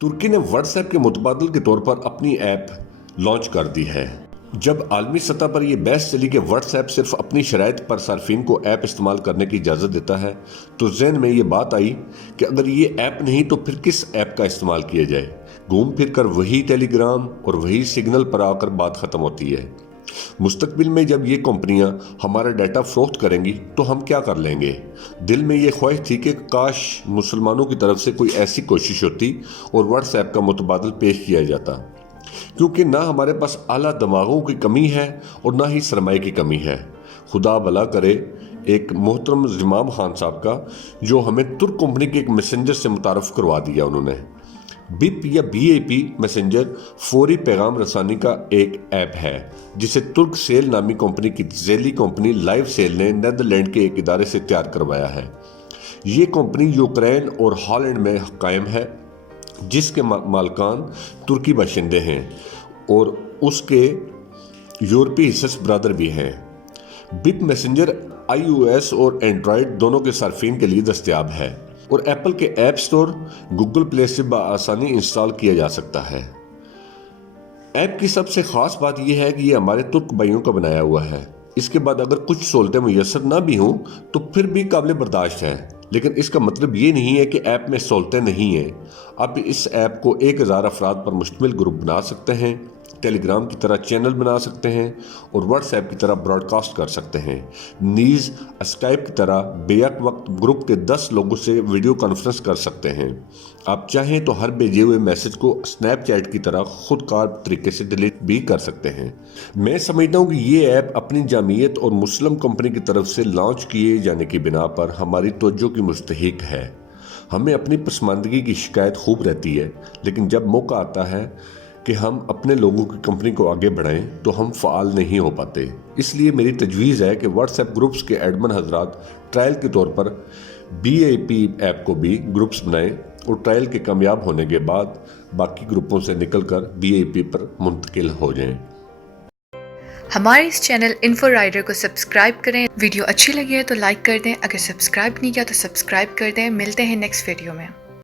तुर्की ने व्हाट्सएप के मुतबादल के तौर पर अपनी ऐप लॉन्च कर दी है। जब आलमी सतह पर यह बहस चली कि व्हाट्सएप सिर्फ अपनी शराइत पर सार्फिन को ऐप इस्तेमाल करने की इजाज़त देता है, तो जहन में ये बात आई कि अगर ये ऐप नहीं तो फिर किस ऐप का इस्तेमाल किया जाए। घूम फिर कर वही टेलीग्राम और वही सिग्नल पर आकर बात ख़त्म होती है। मुस्तकबिल में जब ये कंपनियां हमारा डाटा फरोख्त करेंगी तो हम क्या कर लेंगे। दिल में ये ख्वाहिश थी कि काश मुसलमानों की तरफ से कोई ऐसी कोशिश होती और व्हाट्सएप का मुतबादल पेश किया जाता, क्योंकि ना हमारे पास आला दिमागों की कमी है और ना ही सरमाए की कमी है। खुदा भला करे एक मोहतरम इमाम खान साहब का, जो हमें तुर्क कंपनी के एक मैसेंजर से मुतारफ़ करवा दिया उन्होंने। बिप या BAP मैसेंजर फौरी पैगाम रसानी का एक ऐप है जिसे तुर्क सेल नामी कंपनी की झेली कंपनी लाइव सेल ने नीदरलैंड के एक इदारे से तैयार करवाया है। ये कंपनी यूक्रेन और हॉलैंड में कायम है, जिसके मालकान तुर्की बाशिंदे हैं और उसके यूरोपीय हिस्स ब्रादर भी हैं। बिप मैसेंजर iOS और एंड्रॉयड दोनों के सार्फिन के लिए दस्तयाब है और एप्पल के ऐप स्टोर, गूगल प्ले से बआसानी इंस्टॉल किया जा सकता है। ऐप की सबसे खास बात यह है कि यह हमारे तुर्क भाइयों का बनाया हुआ है। इसके बाद अगर कुछ सहूलतें मुयसर ना भी हों तो फिर भी काबिल बर्दाश्त है, लेकिन इसका मतलब ये नहीं है कि ऐप में सहूलतें नहीं हैं। आप इस ऐप को 1000 अफराद पर मुश्तमिल ग्रुप बना सकते हैं, टेलीग्राम की तरह चैनल बना सकते हैं और व्हाट्सएप की तरह ब्रॉडकास्ट कर सकते हैं। नीज स्काइप की तरह बेक वक्त ग्रुप के 10 लोगों से वीडियो कॉन्फ्रेंस कर सकते हैं। आप चाहें तो हर भेजे हुए मैसेज को स्नैपचैट की तरह खुदकार तरीके से डिलीट भी कर सकते हैं। मैं समझता हूँ कि ये ऐप अपनी जामियत और मुस्लिम कंपनी की तरफ से लॉन्च किए जाने की बिना पर हमारी तवज्जो की मुस्तहिक है। हमें अपनी पसमानदगी की शिकायत खूब रहती है, लेकिन जब मौका आता है कि हम अपने लोगों की कंपनी को आगे बढ़ाएं तो हम फ़ाल नहीं हो पाते। इसलिए मेरी तजवीज़ है कि व्हाट्सएप ग्रुप्स के एडमिन हजरात ट्रायल के तौर पर BAP ऐप को भी ग्रुप्स बनाएं और ट्रायल के कामयाब होने के बाद बाकी ग्रुपों से निकलकर BAP पर मुंतकिल हो जाएं। हमारे इस चैनल इन्फो राइडर को सब्सक्राइब करें। वीडियो अच्छी लगी है तो लाइक कर दें, अगर सब्सक्राइब नहीं किया तो सब्सक्राइब कर दें। मिलते हैं नेक्स्ट वीडियो में।